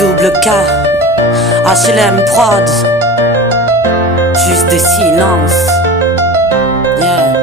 Double K, HLM Prod, juste des silences. Yeah.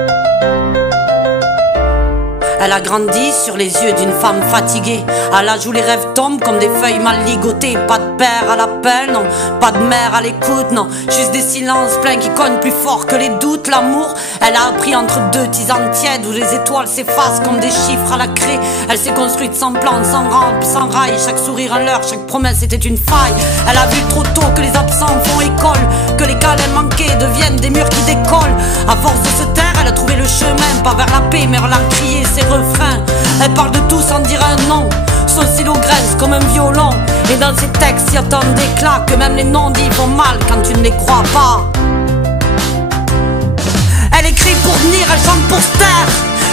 Elle a grandi sur les yeux d'une femme fatiguée, à l'âge où les rêves tombent comme des feuilles mal ligotées. Pas de père à l'appel, non, pas de mère à l'écoute, non. Juste des silences pleins qui cognent plus fort que les doutes. L'amour, elle a appris entre deux tisanes tièdes où les étoiles s'effacent comme des chiffres à la craie. Elle s'est construite sans plan, sans rampe, sans rail. Chaque sourire un leurre, chaque promesse était une faille. Elle a vu trop tôt que les absents font école, que les câlins manqués deviennent des murs qui décollent. À force de se taire, elle a trouvé le chemin, pas vers la paix mais vers la crier ses refrains. Elle parle de tout sans dire un nom, son stylo grince comme un violon. Et dans ses textes y a tant d'éclats que même les non-dits font mal quand tu ne les crois pas. Elle écrit pour venir, elle chante pour se taire.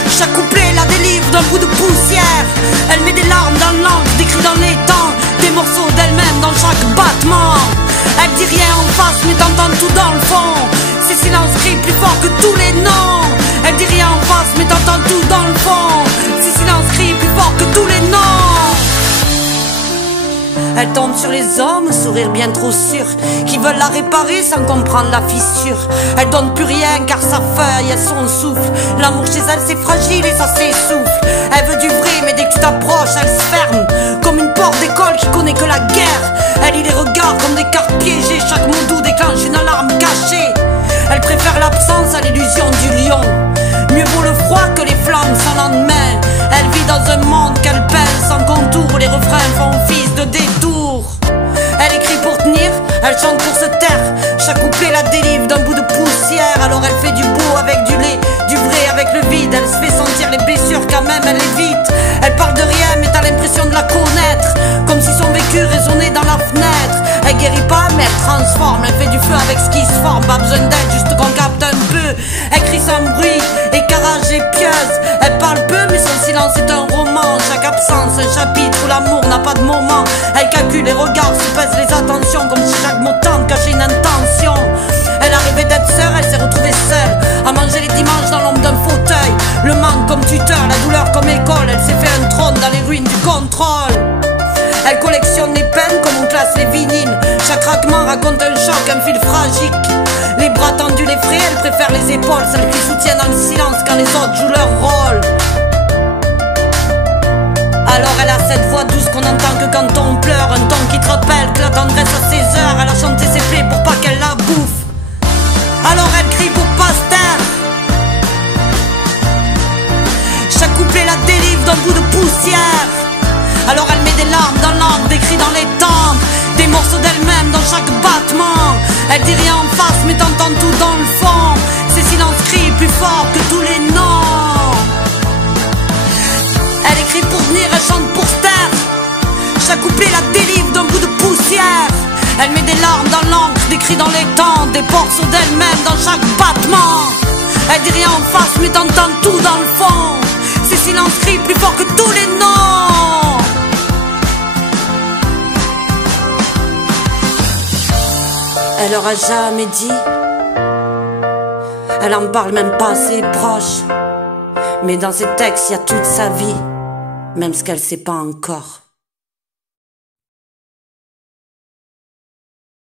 Chaque couplet la délivre d'un bout de poussière. Elle met des larmes dans l'encre, des cris dans les temps, des morceaux d'elle-même dans chaque battement. Elle dit rien en face mais t'entends tout dans le fond. Ses silences crient plus fort que tous les noms. Elle dit rien en face mais t'entends tout dans le fond. Ses silences crient plus fort que tous les noms. Elle tombe sur les hommes, sourire bien trop sûr, qui veulent la réparer sans comprendre la fissure. Elle donne plus rien car sa feuille a son souffle. L'amour chez elle c'est fragile et ça s'essouffle. Elle veut du vrai mais dès que tu t'approches elle se ferme, comme une porte d'école qui connaît que la guerre. Elle lit les regards comme des cartes piégées, chaque mot doux déclenche une alarme cachée. Elle préfère l'absence à l'illusion du lion. Mieux vaut le froid que les flammes sans lendemain. Elle vit dans un monde qu'elle peine sans contour, où les refrains font office de détour. Elle écrit pour tenir, elle chante pour se taire. Chaque couplet la délivre d'un bout de poussière. Alors elle fait du beau avec du lait, du vrai avec le vide. Elle se fait sentir les blessures quand même elle évite. Elle parle de rien mais t'as l'impression de la connaître, comme si son vécu résonnait dans la fenêtre. Elle guérit pas mais elle transforme, elle fait du feu avec ce qui se forme. Pas besoin d'elle, juste qu'on capte un peu. Elle crie sans bruit, écarage et pieuse. Elle parle peu mais son silence est un roman. Chaque absence un chapitre où l'amour n'a pas de moment. Elle calcule les regards, se pèse les attentions, comme si chaque mot tente cachait une intention. Elle a rêvé d'être sœur, elle s'est retrouvée seule, à manger les dimanches dans l'ombre d'un fauteuil. Le manque comme tuteur, la douleur comme école. Elle s'est fait un trône dans les ruines du contrôle. Elle collectionne les peines comme on classe les vinyles. Chaque craquement raconte un choc, un fil fragile. Les bras tendus, les frais, elle préfère les épaules, celles qui soutiennent dans le silence quand les autres jouent leur rôle. Alors elle a cette voix douce qu'on entend que quand on pleure, un ton qui te rappelle que la tendresse a ses heures. Elle a chanté ses plaies pour pas qu'elle la bouffe. Alors elle crie pour pas se taire. Chaque couplet la délivre d'un bout de poussière. Alors elle met des larmes dans l'encre, des cris dans les tempes, des morceaux d'elle-même dans chaque battement. Elle dit rien en face mais t'entends tout dans le fond. Ses silences crient plus fort que tous les noms. Elle écrit pour venir, elle chante pour se taire. Chaque couplet la délivre d'un bout de poussière. Elle met des larmes dans l'encre, des cris dans les temps, des morceaux d'elle-même dans chaque battement. Elle dit rien en face mais t'entends tout dans le fond. Ses silences crient plus fort que tous les noms. Elle leur a jamais dit, elle en parle même pas à ses proches, mais dans ses textes y a toute sa vie, même ce qu'elle sait pas encore.